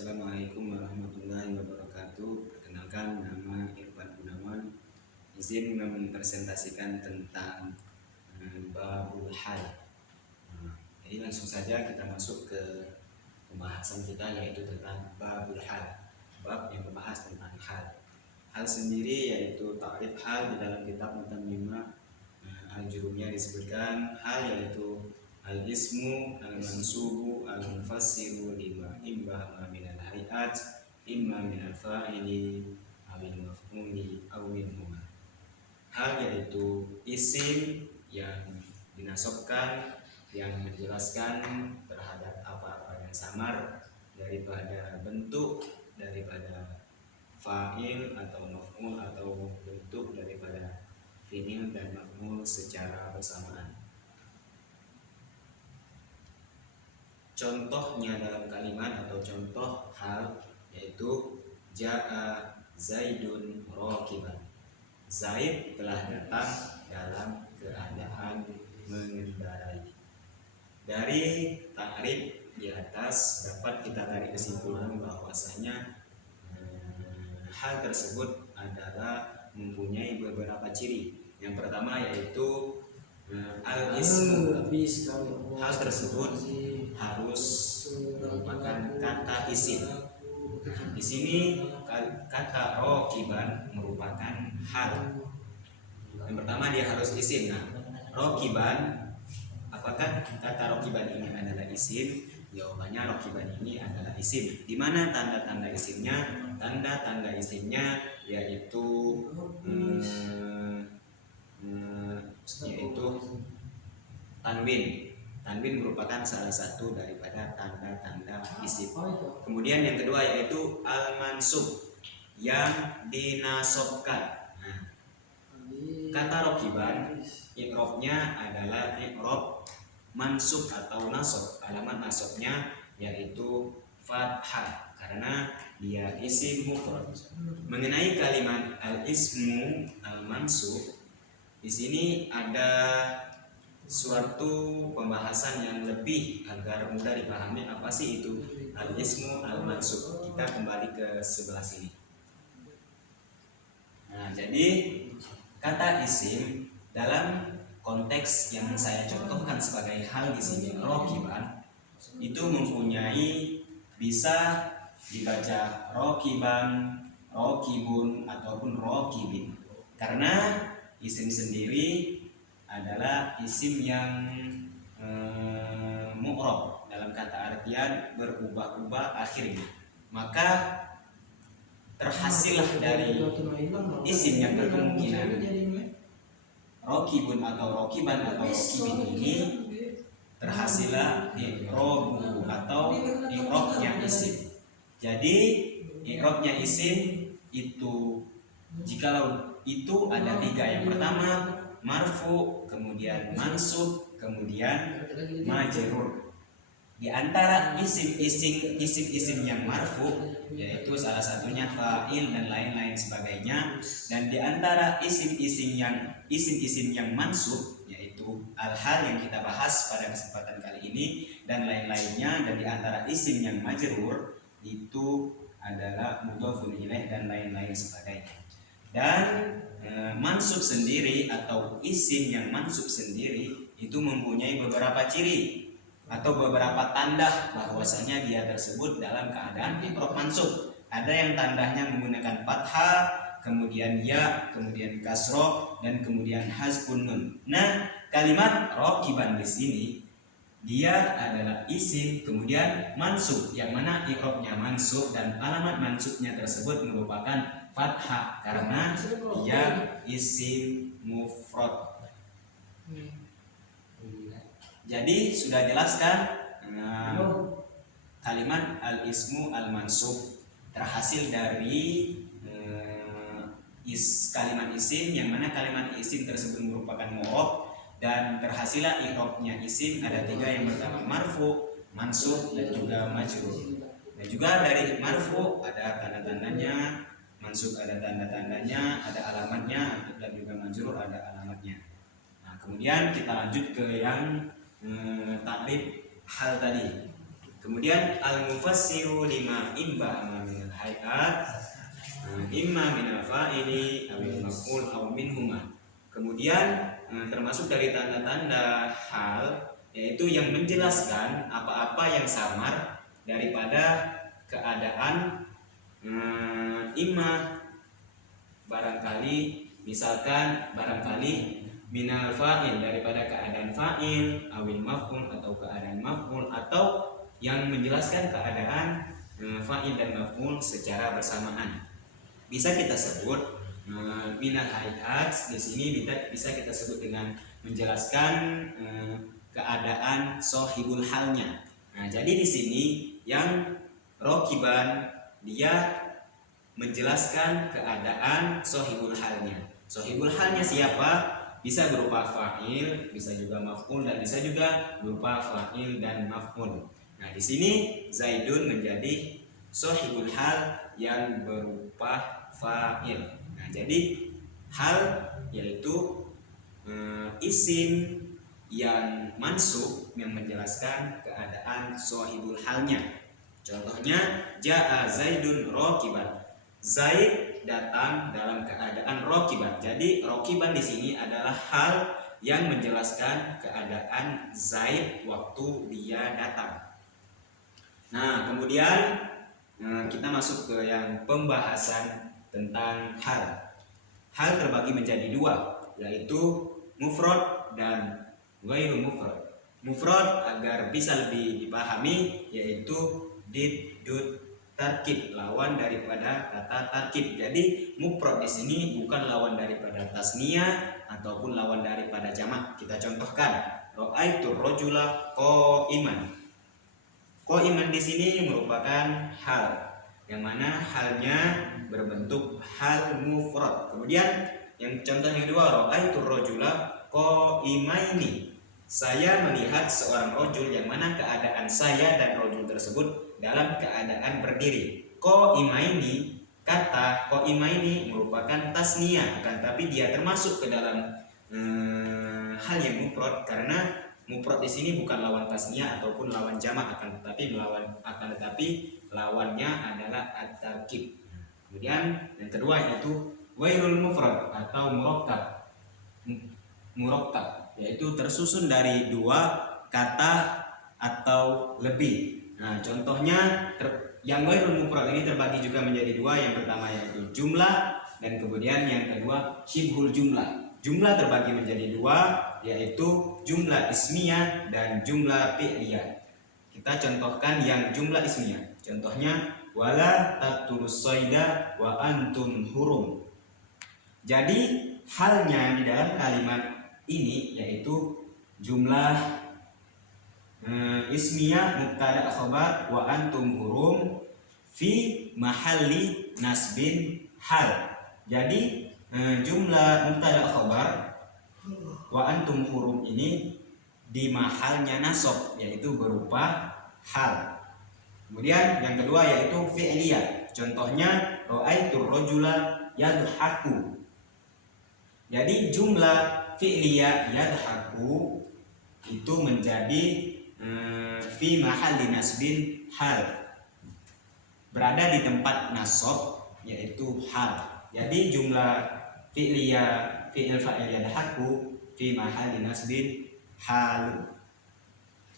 Assalamualaikum warahmatullahi wabarakatuh. Perkenalkan, nama Irfan Gunawan. Izin mempresentasikan tentang babul hal. Jadi langsung saja kita masuk ke pembahasan kita, yaitu tentang babul hal. Bab yang membahas tentang hal. Hal sendiri yaitu ta'rif hal di dalam kitab Mutammimah al-Jurumiyah disebutkan hal yaitu al-ismu al-mansubu al-mufassiru lima imma minal hayat imma minal fa'ili awil maf'uli awil huma. Hal yaitu isim yang dinasabkan, yang menjelaskan terhadap apa-apa yang samar daripada bentuk, daripada fa'il atau maf'ul, atau bentuk daripada fi'il dan maf'ul secara bersamaan. Contohnya dalam kalimat atau contoh hal yaitu ja'a Zaidun rakiban. Zaid telah datang dalam keadaan mengendarai. Dari takrif di atas dapat kita tarik kesimpulan bahwasanya hal tersebut adalah mempunyai beberapa ciri. Yang pertama yaitu al-ismu. Hal tersebut harus merupakan kata isim. Di sini kata rokiban merupakan hal. Yang pertama dia harus isim. Nah, rokiban, apakah kata rokiban ini adalah isim? Jawabannya rokiban ini adalah isim. Di mana tanda-tanda isimnya? Tanda-tanda isimnya yaitu tanwin. Tanwin merupakan salah satu daripada tanda-tanda isim. Kemudian yang kedua yaitu al-mansub, yang dinasabkan. Nah, kata rokiban i'rabnya adalah i'rab mansub atau nasab. Alamat nasabnya yaitu fathah karena dia isim mufrad. Mengenai kalimat al-ismu al-mansub, di sini ada suatu pembahasan yang lebih agar mudah dipahami apa sih itu al-ismu al-mansub. Kita kembali ke sebelah sini. Nah, jadi kata isim dalam konteks yang saya contohkan sebagai hal di sini rokiban itu mempunyai, bisa dibaca rokiban, rokibun ataupun rokibin, karena isim sendiri adalah isim yang mu'rab, dalam kata artian berubah-ubah akhirnya. Maka terhasillah dari isim yang berkemungkinan rokibun atau rokiban atau rokibin ini, terhasillah i'rabu atau i'rabnya isim. Jadi i'rabnya isim itu jikalau itu ada tiga. Yang pertama marfu, kemudian mansub, kemudian majrur. Di antara isim-isim yang marfu yaitu salah satunya fa'il dan lain-lain sebagainya, dan di antara isim-isim yang mansub yaitu al-hal yang kita bahas pada kesempatan kali ini dan lain-lainnya, dan di antara isim yang majrur itu adalah mudhofun ilaih dan lain-lain sebagainya. Dan mansub sendiri atau isim yang mansub sendiri itu mempunyai beberapa ciri atau beberapa tanda bahwasanya dia tersebut dalam keadaan i'rab mansub. Ada yang tandanya menggunakan fathah, kemudian ya, kemudian kasroh, dan kemudian hazfun nun. Nah, kalimat rokiban di sini dia adalah isim kemudian mansub, yang mana i'rabnya mansub dan alamat mansubnya tersebut merupakan fathah karena dia isim mufrad. Jadi sudah jelaskan kalimat al-ismu al-mansub terhasil dari kalimat isim, yang mana kalimat isim tersebut merupakan mu'rab dan terhasillah i'rabnya isim ada tiga. Yang pertama marfu, mansub, dan juga majrur. Dan juga dari marfu ada tanda-tandanya, mansub ada tanda-tandanya, ada alamatnya, dan juga majrur ada alamatnya. Nah, kemudian kita lanjut ke yang takrif hal tadi. Kemudian al-mufassiru lima imba min al-hayat imma min al-fa'ili awil maf'ul aw minhuma. Kemudian termasuk dari tanda-tanda hal yaitu yang menjelaskan apa-apa yang samar daripada keadaan imma barangkali, misalkan barangkali minal fa'il daripada keadaan fa'il awil maf'ul atau keadaan maf'ul, atau yang menjelaskan keadaan fa'il dan maf'ul secara bersamaan. Bisa kita sebut minal hayat di sini bisa kita sebut dengan menjelaskan keadaan sohibul halnya. Nah, jadi di sini yang rokiban dia menjelaskan keadaan sohibul halnya. Sohibul halnya siapa? Bisa berupa fa'il, bisa juga maf'ul, dan bisa juga berupa fa'il dan maf'ul. Nah, di sini Zaidun menjadi sohibul hal yang berupa fa'il. Nah, jadi hal yaitu isim yang mansub yang menjelaskan keadaan sohibul halnya. Contohnya ja'a Zaidun rokiban. Zaid datang dalam keadaan rokiban. Jadi rokiban di sini adalah hal yang menjelaskan keadaan Zaid waktu dia datang. Nah, kemudian kita masuk ke yang pembahasan tentang hal. Hal terbagi menjadi dua, yaitu mufrad dan ghairu mufrad. Mufrad agar bisa lebih dipahami yaitu did tarkib, lawan daripada kata tarkib. Jadi mufrad di sini bukan lawan daripada tasniyah ataupun lawan daripada jamak. Kita contohkan, ra'aitu rajula qa'iman. Qa'iman di sini merupakan hal yang mana halnya berbentuk hal mufrad. Kemudian yang contoh yang kedua, ra'aitu rajula qa'imaini. Saya melihat seorang rajul yang mana keadaan saya dan rajul tersebut dalam keadaan berdiri. Qa'imaini, kata qa'imaini merupakan tasniyah, akan tapi dia termasuk ke dalam hal yang mufrad karena mufrad di sini bukan lawan tasniyah ataupun lawan jamak, akan tetapi lawannya adalah at-tarkib. Kemudian yang kedua yaitu ghairul mufrad atau murakkab, yaitu tersusun dari dua kata atau lebih. Nah, contohnya yang ghairul mufrad ini terbagi juga menjadi dua. Yang pertama yaitu jumlah, dan kemudian yang kedua syibhul jumlah. Jumlah terbagi menjadi dua, yaitu jumlah ismiyah dan jumlah fi'liyah. Kita contohkan yang jumlah ismiyah. Contohnya wala taqtulus sayda wa antum hurum. Jadi halnya di dalam kalimat ini yaitu jumlah ismiyah mubtada khabar wa antum hurum fi mahalli nasbin hal. Jadi jumlah mubtada khabar wa antum hurum ini di mahalnya nasab yaitu berupa hal. Kemudian yang kedua yaitu fi'liyah. Contohnya ra'aitu rajula yadhaku. Jadi jumlah fi'liyah yadhaku itu menjadi fi mahalli nasbin hal, berada di tempat nasab yaitu hal. Jadi jumlah fi'liyah fi'il fa'il yadhaku fi mahalli nasbin hal.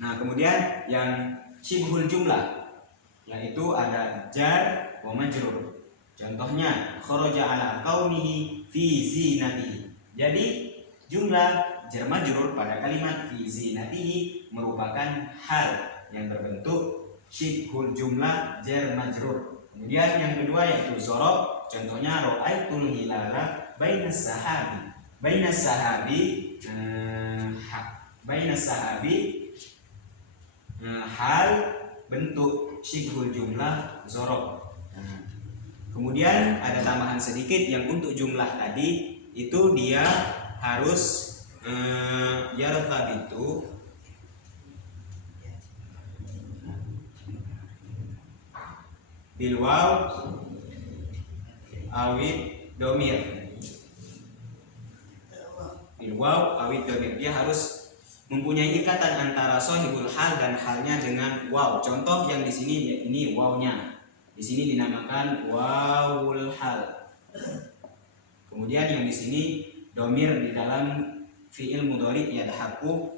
Nah, kemudian yang syibhul jumlah yaitu ada jar wa majrur. Contohnya kharaja ala kaunihi fi zinatihi. Jadi jumlah jar majrur pada kalimat fi zinatihi merupakan hal yang berbentuk syibhul jumlah jar majrur. Kemudian yang kedua yaitu zorob. Contohnya ra'aitul hilala bainas sahabi. Bainas sahabi hal bentuk syibhul jumlah zorob. Kemudian ada tambahan sedikit yang untuk jumlah tadi itu dia harus yartabitu bil waw awid domir. Bil waw awid domir, dia harus mempunyai ikatan antara sahibul hal dan halnya dengan waw. Contoh yang di sini ini wawnya. Di sini dinamakan wawul hal. Kemudian yang di sini domir di dalam fiil mudhari yadhaku,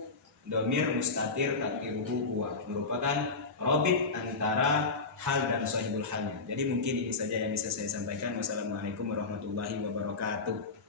domir mustatir takdiruhu huwa, merupakan robit antara hal dan sahibul halnya. Jadi mungkin ini saja yang bisa saya sampaikan. Wassalamualaikum warahmatullahi wabarakatuh.